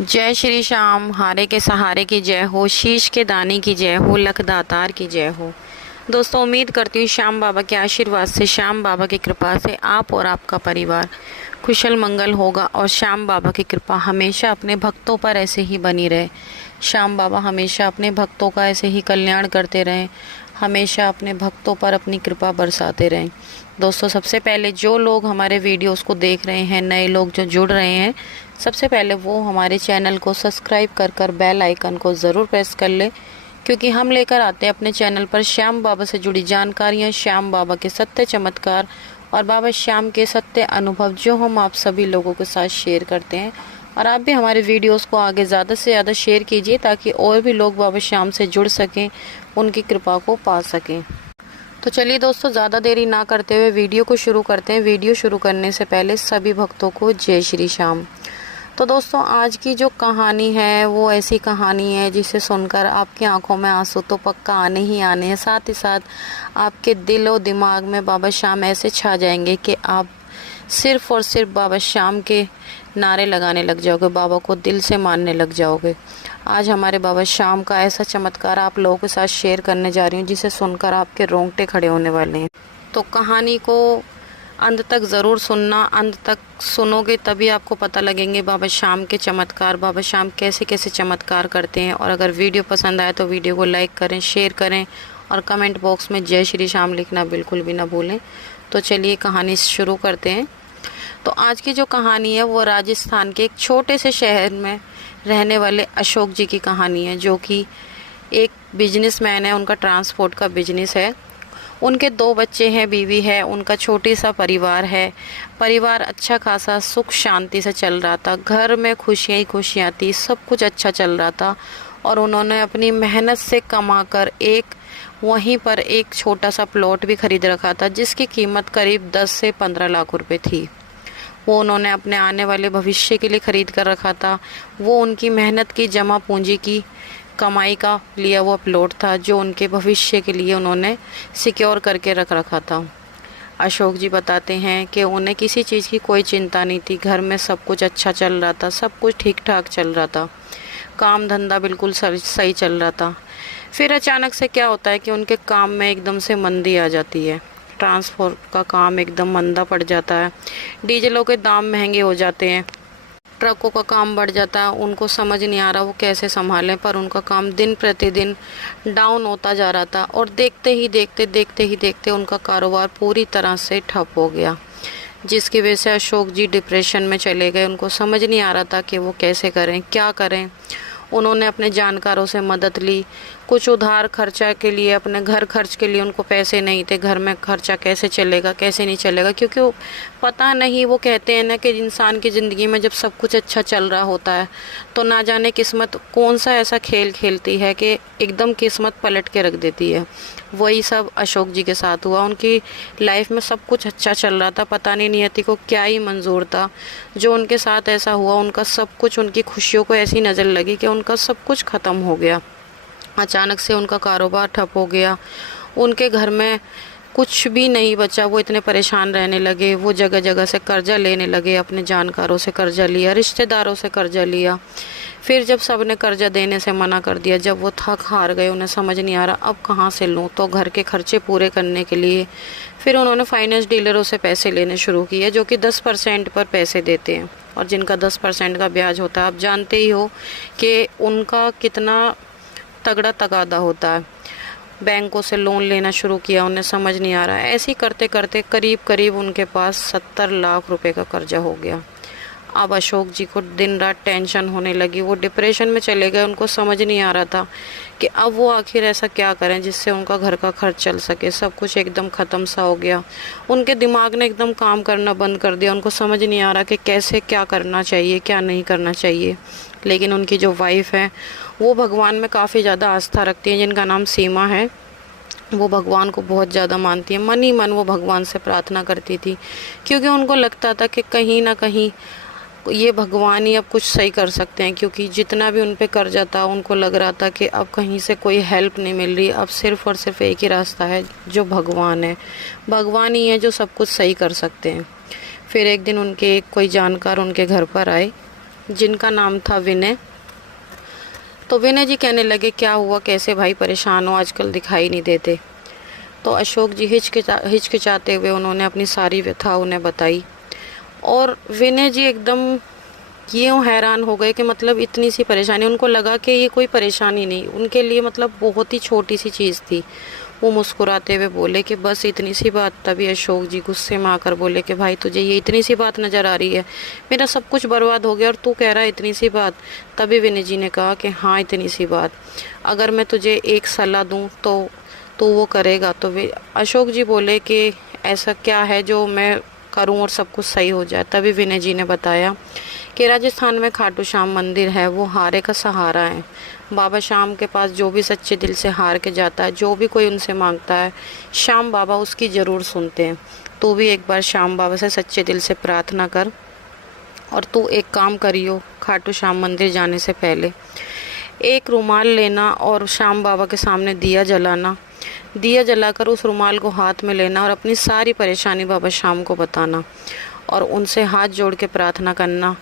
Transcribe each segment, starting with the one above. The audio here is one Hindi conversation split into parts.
जय श्री श्याम। हारे के सहारे की जय हो, शीश के दाने की जय हो, लख दातार की जय हो। दोस्तों, उम्मीद करती हूँ श्याम बाबा के आशीर्वाद से, श्याम बाबा की कृपा से आप और आपका परिवार कुशल मंगल होगा और श्याम बाबा की कृपा हमेशा अपने भक्तों पर ऐसे ही बनी रहे। श्याम बाबा हमेशा अपने भक्तों का ऐसे ही कल्याण करते रहें, हमेशा अपने भक्तों पर अपनी कृपा बरसाते रहें। दोस्तों, सबसे पहले जो लोग हमारे वीडियोस को देख रहे हैं, नए लोग जो जुड़ रहे हैं, सबसे पहले वो हमारे चैनल को सब्सक्राइब कर बेल आइकन को ज़रूर प्रेस कर ले, क्योंकि हम लेकर आते हैं अपने चैनल पर श्याम बाबा से जुड़ी जानकारियाँ, श्याम बाबा के सत्य चमत्कार और बाबा श्याम के सत्य अनुभव जो हम आप सभी लोगों के साथ शेयर करते हैं। और आप भी हमारे वीडियोस को आगे ज़्यादा से ज़्यादा शेयर कीजिए ताकि और भी लोग बाबा श्याम से जुड़ सकें, उनकी कृपा को पा सकें। तो चलिए दोस्तों, ज़्यादा देरी ना करते हुए वीडियो को शुरू करते हैं। वीडियो शुरू करने से पहले सभी भक्तों को जय श्री श्याम। तो दोस्तों, आज की जो कहानी है वो ऐसी कहानी है जिसे सुनकर आपकी आंखों में आंसू तो पक्का आने ही आने हैं, साथ ही साथ आपके दिल और दिमाग में बाबा श्याम ऐसे छा जाएंगे कि आप सिर्फ और सिर्फ बाबा श्याम के नारे लगाने लग जाओगे, बाबा को दिल से मानने लग जाओगे। आज हमारे बाबा श्याम का ऐसा चमत्कार आप लोगों के साथ शेयर करने जा रही हूँ जिसे सुनकर आपके रोंगटे खड़े होने वाले हैं। तो कहानी को अंत तक ज़रूर सुनना, अंत तक सुनोगे तभी आपको पता लगेंगे बाबा श्याम के चमत्कार, बाबा श्याम कैसे कैसे चमत्कार करते हैं। और अगर वीडियो पसंद आए तो वीडियो को लाइक करें, शेयर करें और कमेंट बॉक्स में जय श्री श्याम लिखना बिल्कुल भी ना भूलें। तो चलिए कहानी शुरू करते हैं। तो आज की जो कहानी है वो राजस्थान के एक छोटे से शहर में रहने वाले अशोक जी की कहानी है, जो कि एक बिजनेसमैन है, उनका ट्रांसपोर्ट का बिजनेस है। उनके 2 बच्चे हैं, बीवी है, उनका छोटी सा परिवार है। परिवार अच्छा खासा सुख शांति से चल रहा था, घर में खुशियाँ ही खुशियाँ थी, सब कुछ अच्छा चल रहा था। और उन्होंने अपनी मेहनत से कमाकर वहीं पर एक छोटा सा प्लॉट भी खरीद रखा था जिसकी कीमत करीब 10 से 15 लाख रुपए थी। वो उन्होंने अपने आने वाले भविष्य के लिए खरीद कर रखा था। वो उनकी मेहनत की जमा पूंजी की कमाई का लिया हुआ प्लॉट था जो उनके भविष्य के लिए उन्होंने सिक्योर करके रख रखा था। अशोक जी बताते हैं कि उन्हें किसी चीज़ की कोई चिंता नहीं थी, घर में सब कुछ अच्छा चल रहा था, सब कुछ ठीक ठाक चल रहा था, काम धंधा बिल्कुल सही चल रहा था। फिर अचानक से क्या होता है कि उनके काम में एकदम से मंदी आ जाती है। ट्रांसपोर्ट का काम एकदम मंदा पड़ जाता है, डीजलों के दाम महंगे हो जाते हैं, ट्रकों का काम बढ़ जाता है। उनको समझ नहीं आ रहा वो कैसे संभालें, पर उनका काम दिन प्रतिदिन डाउन होता जा रहा था और देखते ही देखते उनका कारोबार पूरी तरह से ठप हो गया, जिसकी वजह से अशोक जी डिप्रेशन में चले गए। उनको समझ नहीं आ रहा था कि वो कैसे करें, क्या करें। उन्होंने अपने जानकारों से मदद ली, कुछ उधार खर्चा के लिए, अपने घर खर्च के लिए उनको पैसे नहीं थे, घर में खर्चा कैसे चलेगा कैसे नहीं चलेगा, क्योंकि वो पता नहीं, वो कहते हैं ना कि इंसान की ज़िंदगी में जब सब कुछ अच्छा चल रहा होता है तो ना जाने किस्मत कौन सा ऐसा खेल खेलती है कि एकदम किस्मत पलट के रख देती है। वही सब अशोक जी के साथ हुआ। उनकी लाइफ में सब कुछ अच्छा चल रहा था, पता नहीं नियति को क्या ही मंजूर था जो उनके साथ ऐसा हुआ। उनका सब कुछ, उनकी खुशियों को ऐसी नज़र लगी कि उनका सब कुछ ख़त्म हो गया। अचानक से उनका कारोबार ठप हो गया, उनके घर में कुछ भी नहीं बचा। वो इतने परेशान रहने लगे, वो जगह जगह से कर्जा लेने लगे, अपने जानकारों से कर्जा लिया, रिश्तेदारों से कर्जा लिया। फिर जब सब ने कर्जा देने से मना कर दिया, जब वो थक हार गए, उन्हें समझ नहीं आ रहा अब कहाँ से लूँ, तो घर के खर्चे पूरे करने के लिए फिर उन्होंने फाइनेंस डीलरों से पैसे लेने शुरू किए, जो कि 10% पर पैसे देते हैं और जिनका 10% का ब्याज होता है। आप जानते ही हो कि उनका कितना तगड़ा तगादा होता है। बैंकों से लोन लेना शुरू किया, उन्हें समझ नहीं आ रहा है। ऐसे ही करते करते करीब उनके पास 70 लाख रुपए का कर्जा हो गया। अब अशोक जी को दिन रात टेंशन होने लगी, वो डिप्रेशन में चले गए। उनको समझ नहीं आ रहा था कि अब वो आखिर ऐसा क्या करें जिससे उनका घर का खर्च चल सके। सब कुछ एकदम ख़त्म सा हो गया, उनके दिमाग ने एकदम काम करना बंद कर दिया। उनको समझ नहीं आ रहा कि कैसे क्या करना चाहिए क्या नहीं करना चाहिए। लेकिन उनकी जो वाइफ है वो भगवान में काफ़ी ज़्यादा आस्था रखती है, जिनका नाम सीमा है। वो भगवान को बहुत ज़्यादा मानती है, मन ही मन वो भगवान से प्रार्थना करती थी, क्योंकि उनको लगता था कि कहीं ना कहीं ये भगवान ही अब कुछ सही कर सकते हैं। क्योंकि जितना भी उन पे कर्जा था, उनको लग रहा था कि अब कहीं से कोई हेल्प नहीं मिल रही, अब सिर्फ़ और सिर्फ एक ही रास्ता है जो भगवान है। भगवान ही है जो सब कुछ सही कर सकते हैं। फिर एक दिन उनके कोई जानकार उनके घर पर आए, जिनका नाम था विनय। तो विनय जी कहने लगे, क्या हुआ, कैसे भाई परेशान हो, आजकल दिखाई नहीं देते। तो अशोक जी हिचकिचाते हुए उन्होंने अपनी सारी व्यथा उन्हें बताई। और विनय जी एकदम यूँ हैरान हो गए कि मतलब इतनी सी परेशानी, उनको लगा कि ये कोई परेशानी नहीं, उनके लिए मतलब बहुत ही छोटी सी चीज़ थी। वो मुस्कुराते हुए बोले कि बस इतनी सी बात। तभी अशोक जी गुस्से में आकर बोले कि भाई तुझे ये इतनी सी बात नज़र आ रही है, मेरा सब कुछ बर्बाद हो गया और तू कह रहा है इतनी सी बात। तभी विनय जी ने कहा कि हाँ इतनी सी बात, अगर मैं तुझे एक सलाह दूँ तो तू वो करेगा। तो वे अशोक जी बोले कि ऐसा क्या है जो मैं करूं और सब कुछ सही हो जाए। तभी विनय जी ने बताया कि राजस्थान में खाटू श्याम मंदिर है, वो हारे का सहारा है। बाबा श्याम के पास जो भी सच्चे दिल से हार के जाता है, जो भी कोई उनसे मांगता है, श्याम बाबा उसकी ज़रूर सुनते हैं। तू भी एक बार श्याम बाबा से सच्चे दिल से प्रार्थना कर। और तू एक काम करियो, खाटू श्याम मंदिर जाने से पहले एक रुमाल लेना और श्याम बाबा के सामने दिया जलाना। दिया जलाकर उस रुमाल को हाथ में लेना और अपनी सारी परेशानी बाबा श्याम को बताना और उनसे हाथ जोड़ के प्रार्थना करना।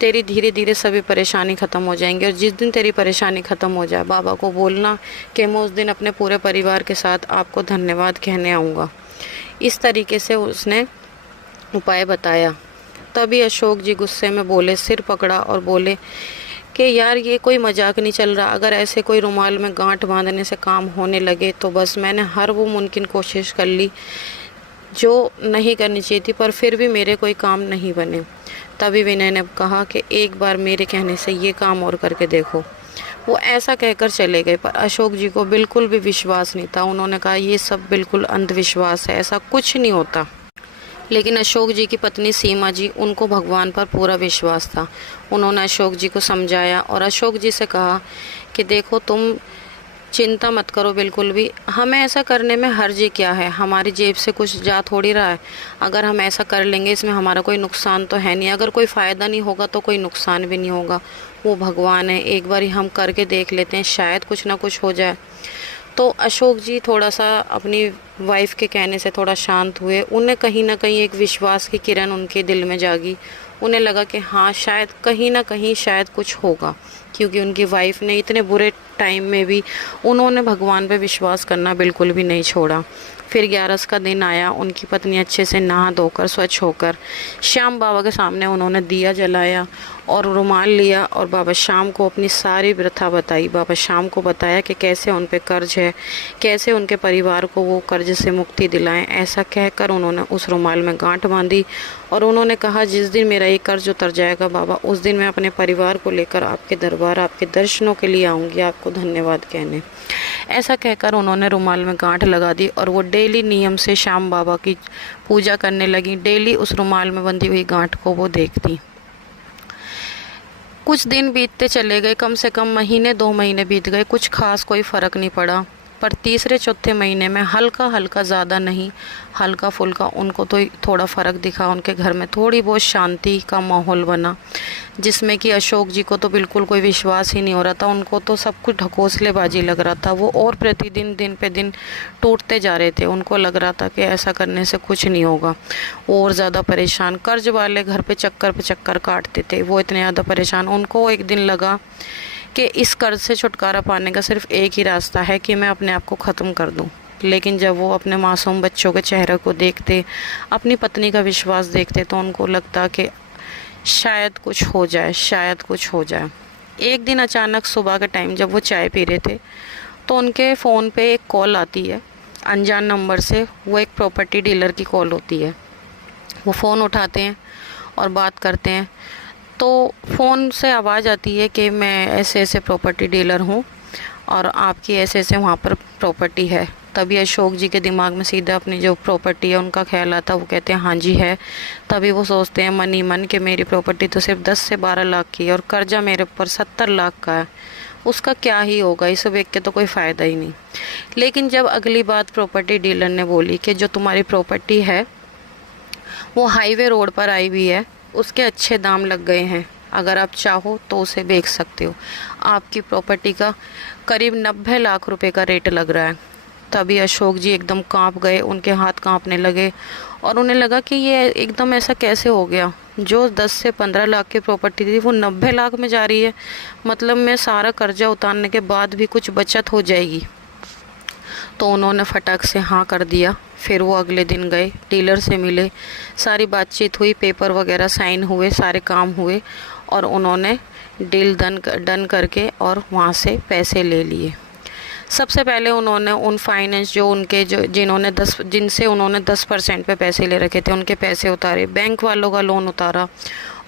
तेरी धीरे धीरे सभी परेशानी ख़त्म हो जाएंगी। और जिस दिन तेरी परेशानी ख़त्म हो जाए, बाबा को बोलना कि मैं उस दिन अपने पूरे परिवार के साथ आपको धन्यवाद कहने आऊँगा। इस तरीके से उसने उपाय बताया। तभी अशोक जी गुस्से में बोले, सिर पकड़ा और बोले कि यार ये कोई मजाक नहीं चल रहा। अगर ऐसे कोई रुमाल में गांठ बांधने से काम होने लगे तो बस मैंने हर वो मुमकिन कोशिश कर ली जो नहीं करनी चाहिए थी, पर फिर भी मेरे कोई काम नहीं बने। तभी विनय ने कहा कि एक बार मेरे कहने से ये काम और करके देखो। वो ऐसा कहकर चले गए, पर अशोक जी को बिल्कुल भी विश्वास नहीं था। उन्होंने कहा ये सब बिल्कुल अंधविश्वास है, ऐसा कुछ नहीं होता। लेकिन अशोक जी की पत्नी सीमा जी, उनको भगवान पर पूरा विश्वास था। उन्होंने अशोक जी को समझाया और अशोक जी से कहा कि देखो तुम चिंता मत करो बिल्कुल भी, हमें ऐसा करने में हर्ज क्या है, हमारी जेब से कुछ जा थोड़ी रहा है। अगर हम ऐसा कर लेंगे इसमें हमारा कोई नुकसान तो है नहीं, अगर कोई फ़ायदा नहीं होगा तो कोई नुकसान भी नहीं होगा। वो भगवान है, एक बार हम करके देख लेते हैं, शायद कुछ ना कुछ हो जाए। तो अशोक जी थोड़ा सा अपनी वाइफ के कहने से थोड़ा शांत हुए। उन्हें कहीं ना कहीं एक विश्वास की किरण उनके दिल में जागी। उन्हें लगा कि हाँ शायद कहीं ना कहीं शायद कुछ होगा, क्योंकि उनकी वाइफ ने इतने बुरे टाइम में भी उन्होंने भगवान पे विश्वास करना बिल्कुल भी नहीं छोड़ा। फिर 11 का दिन आया। उनकी पत्नी अच्छे से नहा धोकर स्वच्छ होकर श्याम बाबा के सामने उन्होंने दिया जलाया और रुमाल लिया और बाबा श्याम को अपनी सारी व्यथा बताई। बाबा श्याम को बताया कि कैसे उन पे कर्ज है, कैसे उनके परिवार को वो कर्ज से मुक्ति दिलाएं। ऐसा कहकर उन्होंने उस रुमाल में गांठ बांधी और उन्होंने कहा जिस दिन मेरा ये कर्ज उतर जाएगा बाबा, उस दिन मैं अपने परिवार को लेकर आपके दरबार, आपके दर्शनों के लिए आऊँगी आपको धन्यवाद कहने। ऐसा कहकर उन्होंने रुमाल में गांठ लगा दी और वो डेली नियम से श्याम बाबा की पूजा करने लगी। डेली उस रुमाल में बंधी हुई गांठ को वो देखती। कुछ दिन बीतते चले गए, कम से कम महीने 2 महीने बीत गए, कुछ खास कोई फ़र्क नहीं पड़ा। पर तीसरे चौथे महीने में हल्का हल्का, ज़्यादा नहीं, हल्का फुल्का उनको तो थोड़ा फ़र्क दिखा। उनके घर में थोड़ी बहुत शांति का माहौल बना, जिसमें कि अशोक जी को तो बिल्कुल कोई विश्वास ही नहीं हो रहा था। उनको तो सब कुछ ढकोसलेबाजी लग रहा था। वो और प्रतिदिन दिन पे दिन टूटते जा रहे थे। उनको लग रहा था कि ऐसा करने से कुछ नहीं होगा। वो और ज़्यादा परेशान, कर्ज वाले घर पे चक्कर काटते थे। वो इतने ज़्यादा परेशान, उनको एक दिन लगा कि इस कर्ज से छुटकारा पाने का सिर्फ एक ही रास्ता है कि मैं अपने आप को ख़त्म कर दूं। लेकिन जब वो अपने मासूम बच्चों के चेहरे को देखते, अपनी पत्नी का विश्वास देखते, तो उनको लगता कि शायद कुछ हो जाए, शायद कुछ हो जाए। एक दिन अचानक सुबह के टाइम जब वो चाय पी रहे थे तो उनके फ़ोन पे एक कॉल आती है अनजान नंबर से। वो एक प्रॉपर्टी डीलर की कॉल होती है। वो फ़ोन उठाते हैं और बात करते हैं तो फ़ोन से आवाज़ आती है कि मैं ऐसे ऐसे प्रॉपर्टी डीलर हूँ और आपकी ऐसे ऐसे वहाँ पर प्रॉपर्टी है। तभी अशोक जी के दिमाग में सीधा अपनी जो प्रॉपर्टी है उनका ख्याल आता है। वो कहते हैं हाँ जी है। तभी वो सोचते हैं मन ही मन कि मेरी प्रॉपर्टी तो सिर्फ 10 से 12 लाख की है और कर्जा मेरे ऊपर 70 लाख का है, उसका क्या ही होगा, इसे देख के तो कोई फ़ायदा ही नहीं। लेकिन जब अगली बात प्रॉपर्टी डीलर ने बोली कि जो तुम्हारी प्रॉपर्टी है वो हाईवे रोड पर आई हुई है, उसके अच्छे दाम लग गए हैं, अगर आप चाहो तो उसे बेच सकते हो, आपकी प्रॉपर्टी का करीब 90 लाख रुपए का रेट लग रहा है। तभी अशोक जी एकदम कांप गए, उनके हाथ कांपने लगे और उन्हें लगा कि ये एकदम ऐसा कैसे हो गया। जो 10 से 15 लाख की प्रॉपर्टी थी वो 90 लाख में जा रही है, मतलब मैं सारा कर्जा उतारने के बाद भी कुछ बचत हो जाएगी। तो उन्होंने फटाक से हाँ कर दिया। फिर वो अगले दिन गए, डीलर से मिले, सारी बातचीत हुई, पेपर वगैरह साइन हुए, सारे काम हुए और उन्होंने डील डन करके और वहाँ से पैसे ले लिए। सबसे पहले उन्होंने उन फाइनेंस जो जिनसे उन्होंने 10% पे पैसे ले रखे थे उनके पैसे उतारे, बैंक वालों का लोन उतारा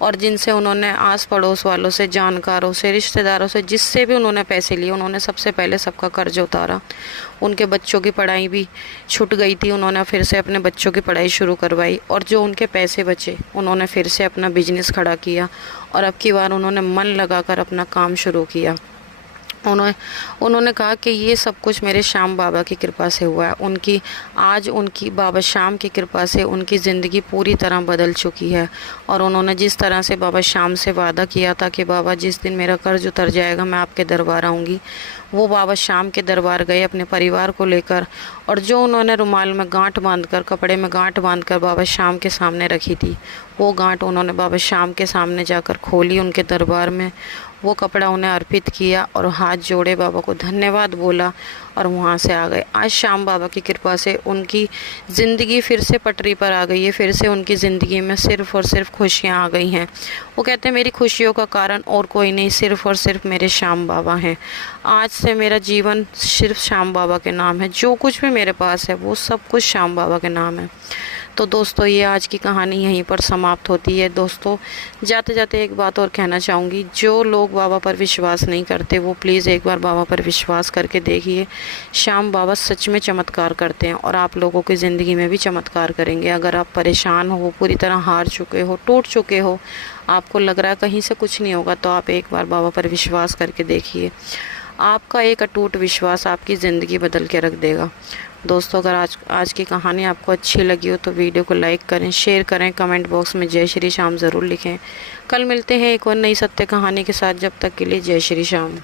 और जिनसे उन्होंने आस पड़ोस वालों से, जानकारों से, रिश्तेदारों से, जिससे भी उन्होंने पैसे लिए, उन्होंने सबसे पहले सबका कर्ज उतारा। उनके बच्चों की पढ़ाई भी छूट गई थी, उन्होंने फिर से अपने बच्चों की पढ़ाई शुरू करवाई और जो उनके पैसे बचे उन्होंने फिर से अपना बिजनेस खड़ा किया और अब की बार उन्होंने मन लगाकर अपना काम शुरू किया। उन्होंने कहा कि ये सब कुछ मेरे श्याम बाबा की कृपा से हुआ है। उनकी बाबा श्याम की कृपा से उनकी ज़िंदगी पूरी तरह बदल चुकी है और उन्होंने जिस तरह से बाबा श्याम से वादा किया था कि बाबा जिस दिन मेरा कर्ज उतर जाएगा मैं आपके दरबार आऊँगी, वो बाबा श्याम के दरबार गए अपने परिवार को लेकर और जो उन्होंने रुमाल में गांठ बांधकर, कपड़े में गांठ बांधकर बाबा श्याम के सामने रखी थी, वो गांठ उन्होंने बाबा श्याम के सामने जाकर खोली उनके दरबार में। वो कपड़ा उन्हें अर्पित किया और हाथ जोड़े, बाबा को धन्यवाद बोला और वहाँ से आ गए। आज श्याम बाबा की कृपा से उनकी ज़िंदगी फिर से पटरी पर आ गई है, फिर से उनकी ज़िंदगी में सिर्फ़ और सिर्फ खुशियाँ आ गई हैं। वो कहते हैं मेरी खुशियों का कारण और कोई नहीं, सिर्फ़ और सिर्फ मेरे श्याम बाबा हैं। आज से मेरा जीवन सिर्फ श्याम बाबा के नाम है, जो कुछ भी मेरे पास है वो सब कुछ श्याम बाबा के नाम है। तो दोस्तों ये आज की कहानी यहीं पर समाप्त होती है। दोस्तों जाते जाते एक बात और कहना चाहूँगी, जो लोग बाबा पर विश्वास नहीं करते वो प्लीज़ एक बार बाबा पर विश्वास करके देखिए। श्याम बाबा सच में चमत्कार करते हैं और आप लोगों की ज़िंदगी में भी चमत्कार करेंगे। अगर आप परेशान हो, पूरी तरह हार चुके हो, टूट चुके हो, आपको लग रहा है कहीं से कुछ नहीं होगा, तो आप एक बार बाबा पर विश्वास करके देखिए। आपका एक अटूट विश्वास आपकी ज़िंदगी बदल के रख देगा। दोस्तों अगर आज की कहानी आपको अच्छी लगी हो तो वीडियो को लाइक करें, शेयर करें, कमेंट बॉक्स में जय श्री श्याम ज़रूर लिखें। कल मिलते हैं एक और नई सत्य कहानी के साथ, जब तक के लिए जय श्री श्याम।